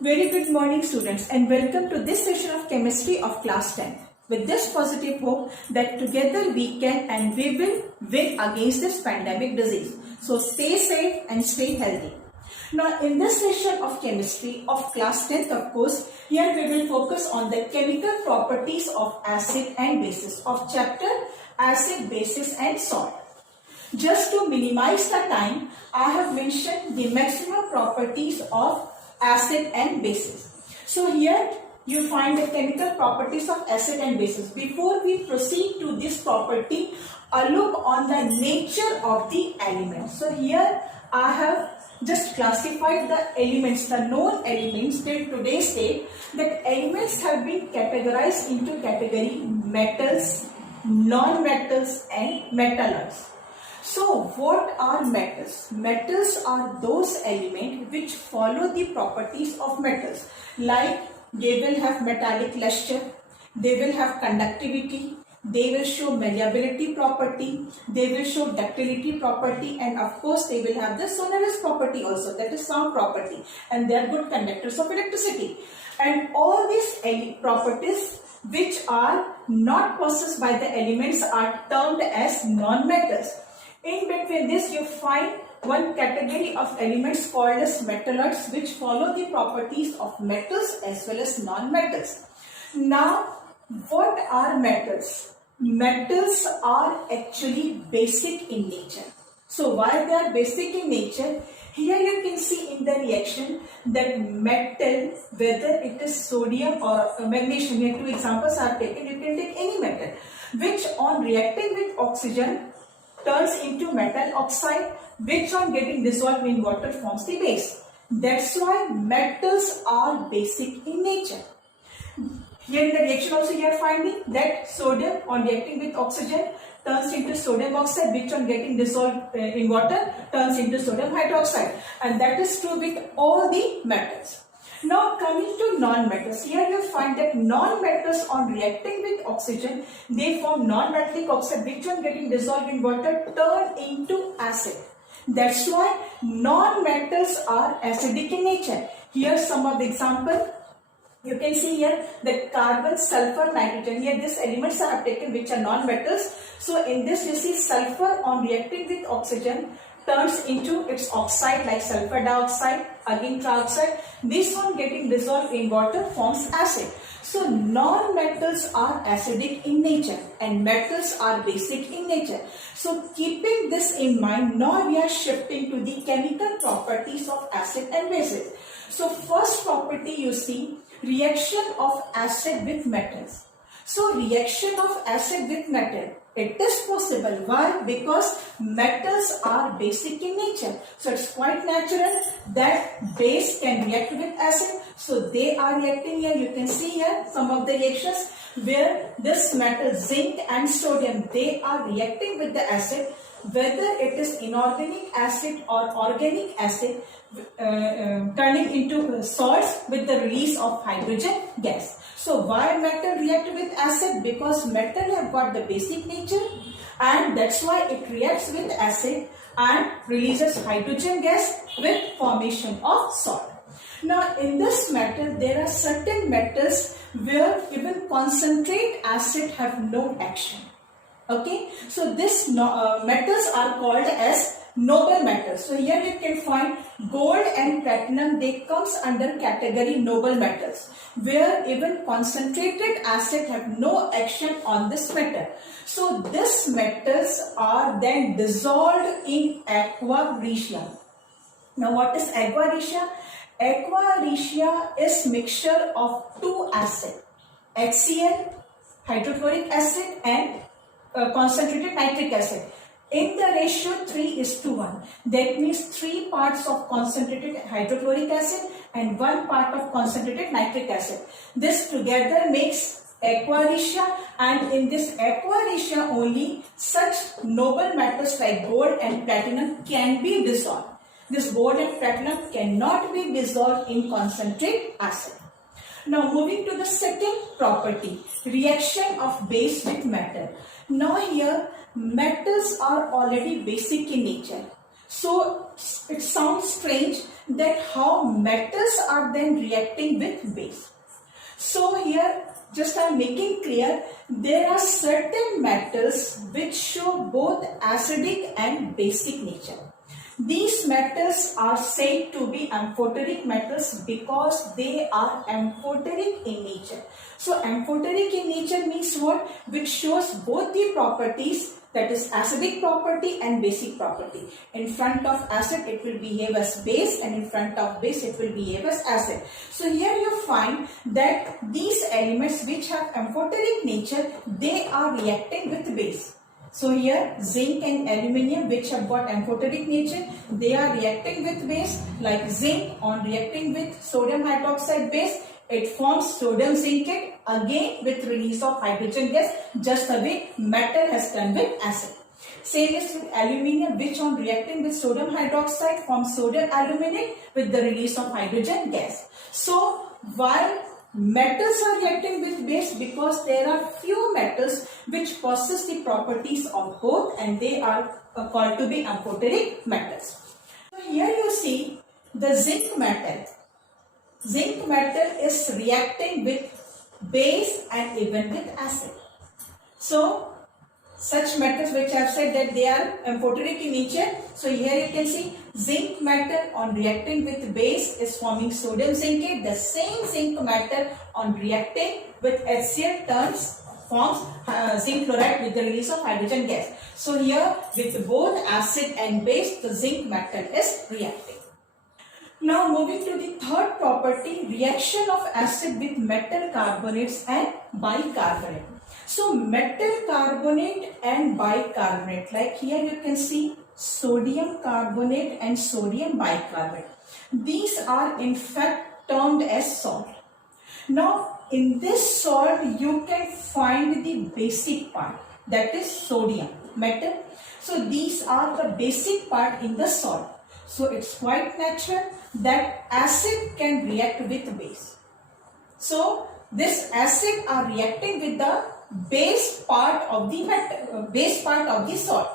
Very good morning students and welcome to this session of chemistry of class 10. With this positive hope that together we can and we will win against this pandemic disease. So stay safe and stay healthy. Now in this session of chemistry of class 10th of course, here we will focus on the chemical properties of acid and bases of chapter acid, bases and salt. Just to minimize the time, I have mentioned the maximum properties of acid and bases. So here you find the chemical properties of acid and bases. Before we proceed to this property, a look on the nature of the elements. So here I have just classified the elements, the known elements till today's date. That elements have been categorized into category metals, non-metals and metalloids. So what are metals? Metals are those elements which follow the properties of metals. Like they will have metallic luster, they will have conductivity, they will show malleability property, they will show ductility property, and of course they will have the sonorous property also, that is sound property, and they are good conductors of electricity. And all these properties which are not possessed by the elements are termed as non-metals. In between this you find one category of elements called as metalloids which follow the properties of metals as well as non-metals. Now what are metals? Metals are actually basic in nature. So why they are basic in nature? Here you can see in the reaction that metal, whether it is sodium or magnesium, here two examples are taken, you can take any metal, which on reacting with oxygen turns into metal oxide, which on getting dissolved in water forms the base. That's why metals are basic in nature. Here in the reaction also you are finding that sodium on reacting with oxygen turns into sodium oxide, which on getting dissolved in water turns into sodium hydroxide, and that is true with all the metals. Now coming to non-metals, here you find that non-metals on reacting with oxygen, they form non-metallic oxide which on getting dissolved in water turn into acid. That's why non-metals are acidic in nature. Here some of the example. You can see here that carbon, sulfur, nitrogen. Here these elements I have taken which are non-metals. So in this you see sulfur on reacting with oxygen turns into its oxide like sulfur dioxide, again trioxide. This one getting dissolved in water forms acid. So non-metals are acidic in nature and metals are basic in nature. So keeping this in mind, now we are shifting to the chemical properties of acid and bases. So first property you see, reaction of acid with metals. So reaction of acid with metal, it is possible. Why? Because metals are basic in nature. So it's quite natural that base can react with acid. So they are reacting here. You can see here some of the reactions where this metal, zinc and sodium, they are reacting with the acid. Whether it is inorganic acid or organic acid, turning into salts with the release of hydrogen gas. So why metal react with acid? Because metal have got the basic nature and that's why it reacts with acid and releases hydrogen gas with formation of salt. Now in this metal there are certain metals where even concentrate acid have no action. Okay, so these metals are called as noble metals. So here you can find gold and platinum, they comes under category noble metals where even concentrated acid have no action on this metal. So these metals are then dissolved in aqua regia. Now what is aqua regia? Aqua regia is mixture of two acids, HCl, hydrochloric acid and concentrated nitric acid. In the ratio 3:1. That means 3 parts of concentrated hydrochloric acid and 1 part of concentrated nitric acid. This together makes aqua regia, and in this aqua regia only such noble metals like gold and platinum can be dissolved. This gold and platinum cannot be dissolved in concentrate acid. Now moving to the second property, reaction of base with metal. Now here metals are already basic in nature. So it sounds strange that how metals are then reacting with base. So here just I am making clear, there are certain metals which show both acidic and basic nature. These metals are said to be amphoteric metals because they are amphoteric in nature. So amphoteric in nature means what? Which shows both the properties, that is acidic property and basic property. In front of acid it will behave as base, and in front of base it will behave as acid. So here you find that these elements which have amphoteric nature, they are reacting with base. So here zinc and aluminium which have got amphoteric nature, they are reacting with base. Like zinc on reacting with sodium hydroxide base, it forms sodium zincate again with release of hydrogen gas, just the way metal has done with acid. Same is with aluminium which on reacting with sodium hydroxide forms sodium aluminate with the release of hydrogen gas. So while metals are reacting with base, because there are few metals which possess the properties of both, and they are called to be amphoteric metals. So here you see the zinc metal. Zinc metal is reacting with base and even with acid. So such metals which I have said that they are amphoteric in nature. So here you can see zinc metal on reacting with base is forming sodium zincate. The same zinc metal on reacting with HCl forms zinc chloride with the release of hydrogen gas. So here with both acid and base, the zinc metal is reacting. Now moving to the third property, reaction of acid with metal carbonates and bicarbonate. So metal carbonate and bicarbonate, like here you can see sodium carbonate and sodium bicarbonate. These are in fact termed as salt. Now in this salt you can find the basic part, that is sodium metal. So these are the basic part in the salt. So it's quite natural that acid can react with base. So this acid are reacting with the base part of the base part of the salt,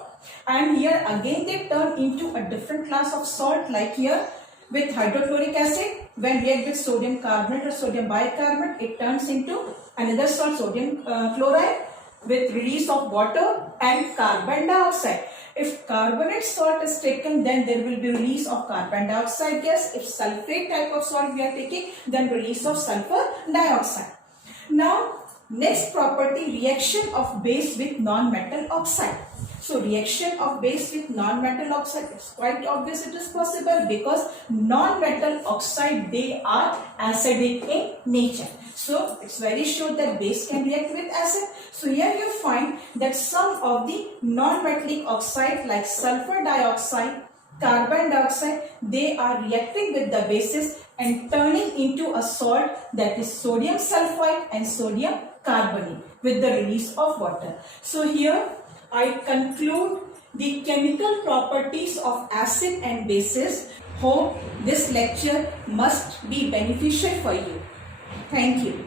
and here again they turn into a different class of salt. Like here with hydrochloric acid, when react with sodium carbonate or sodium bicarbonate, it turns into another salt, sodium chloride, with release of water and carbon dioxide. If carbonate salt is taken, then there will be release of carbon dioxide gas. If sulfate type of salt we are taking, then release of sulfur dioxide. Now next property, reaction of base with non-metal oxide. So reaction of base with non-metal oxide, it's quite obvious it is possible because non-metal oxide, they are acidic in nature. So it's very sure that base can react with acid. So here you find that some of the non-metallic oxide like sulfur dioxide, carbon dioxide, they are reacting with the bases and turning into a salt, that is sodium sulfide and sodium carbonate with the release of water. So here I conclude the chemical properties of acid and bases. Hope this lecture must be beneficial for you. Thank you.